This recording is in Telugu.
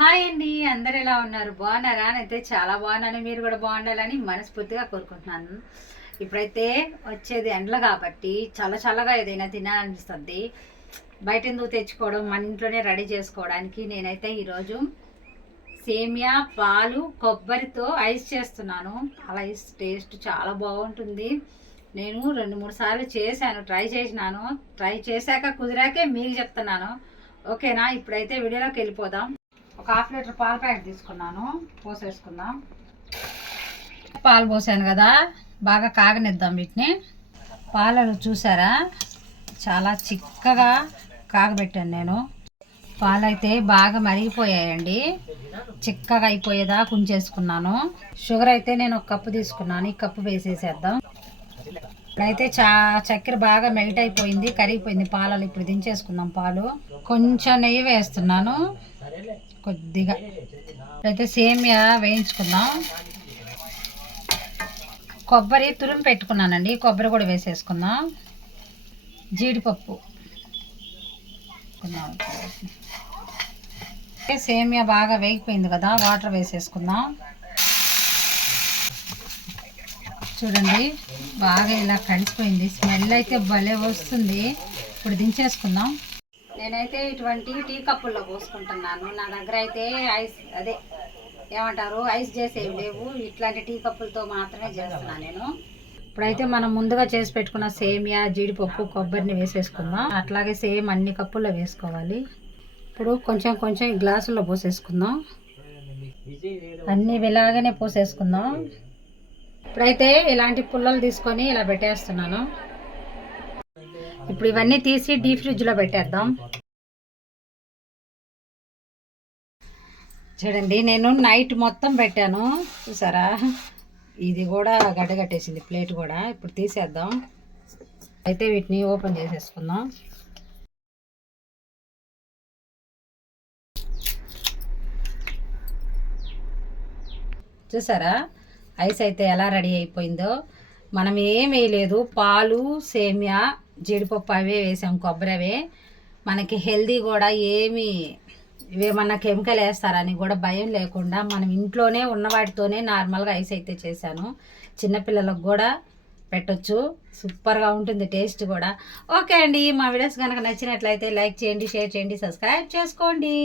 హాయ్ అండి, అందరు ఎలా ఉన్నారు? బాగున్నారా? అయితే చాలా బాగున్నాను. మీరు కూడా బాగుండాలని మనస్ఫూర్తిగా కోరుకుంటున్నాను. ఇప్పుడైతే వచ్చేది ఎండలు కాబట్టి చల్లగా ఏదైనా తినాలనిపిస్తుంది. బయట ఎందుకు తెచ్చుకోవడం, మన ఇంట్లోనే రెడీ చేసుకోవడానికి నేనైతే ఈరోజు సేమియా పాలు కొబ్బరితో ఐస్ చేస్తున్నాను. అలా ఐస్ టేస్ట్ చాలా బాగుంటుంది. నేను 2-3 సార్లు చేశాను, ట్రై చేశాక కుదిరాకే మీకు చెప్తున్నాను. ఓకేనా? ఇప్పుడైతే వీడియోలోకి వెళ్ళిపోదాం. ఒక 1/2 లీటర్ పాల ప్యాకెట్ తీసుకున్నాను, పోసేసుకుందాం. పాలు పోసాను కదా, బాగా కాగనిద్దాం వీటిని. పాలను చూసారా, చాలా చిక్కగా కాగబెట్టాను నేను. పాలు అయితే బాగా మరిగిపోయాయండి, చిక్కగా అయిపోయేదాకా ఉంచేసుకున్నాను. షుగర్ అయితే నేను 1 కప్పు తీసుకున్నాను, ఈ కప్పు వేసేసేద్దాం. ఇప్పుడైతే చక్కెర బాగా మెల్ట్ అయిపోయింది, కరిగిపోయింది పాలలో. ఇప్పుడు దించేసుకుందాం పాలు. కొంచెం నెయ్యి వేస్తున్నాను, కొద్దిగా. అయితే సేమియా వేయించుకుందాం. కొబ్బరి తురుము పెట్టుకున్నానండి, కొబ్బరి కూడా వేసేసుకుందాం. జీడిపప్పు సేమియా బాగా వేగిపోయింది కదా, వాటర్ వేసేసుకుందాం. చూడండి, బాగా ఇలా కలిసిపోయింది. స్మెల్ అయితే భలే వస్తుంది. ఇప్పుడు దించేసుకుందాం. నేనైతే ఇటువంటి టీ కప్పుల్లో పోసుకుంటున్నాను. నా దగ్గర అయితే ఐస్ చేసేవి లేవు. ఇట్లాంటి టీ కప్పులతో మాత్రమే చేస్తున్నాను నేను. ఇప్పుడైతే మనం ముందుగా చేసి పెట్టుకున్న సేమియా, జీడిపప్పు, కొబ్బరిని వేసేసుకుందాం. అట్లాగే సేమ్ అన్ని కప్పుల్లో వేసుకోవాలి. ఇప్పుడు కొంచెం ఈ గ్లాసుల్లో పోసేసుకుందాం. అన్నీ ఇలాగనే పోసేసుకుందాం. ఇప్పుడైతే ఇలాంటి పుల్లలు తీసుకొని ఇలా పెట్టేస్తున్నాను. ఇప్పుడు ఇవన్నీ తీసి డీప్ ఫ్రిడ్జ్లో పెట్టేద్దాం. చూడండి, నేను నైట్ మొత్తం పెట్టాను, చూసారా? ఇది కూడా గడ్డగట్టేసింది ప్లేట్ కూడా. ఇప్పుడు తీసేద్దాం. అయితే వీటిని ఓపెన్ చేసేసుకుందాం. చూసారా ఐస్ అయితే ఎలా రెడీ అయిపోయిందో. మనం ఏం వేయలేదు, పాలు, సేమియా, జీడిపప్పు అవే వేసాం, కొబ్బరి అవే. మనకి హెల్దీ కూడా. ఇవేమన్నా కెమికల్ వేస్తారని కూడా భయం లేకుండా మనం ఇంట్లోనే ఉన్న వాటితోనే నార్మల్గా ఐస్ అయితే చేశాను. చిన్నపిల్లలకు కూడా పెట్టొచ్చు, సూపర్గా ఉంటుంది టేస్ట్ కూడా. ఓకే అండి, మా వీడియోస్ కనుక నచ్చినట్లయితే లైక్ చేయండి, షేర్ చేయండి, సబ్స్క్రైబ్ చేసుకోండి.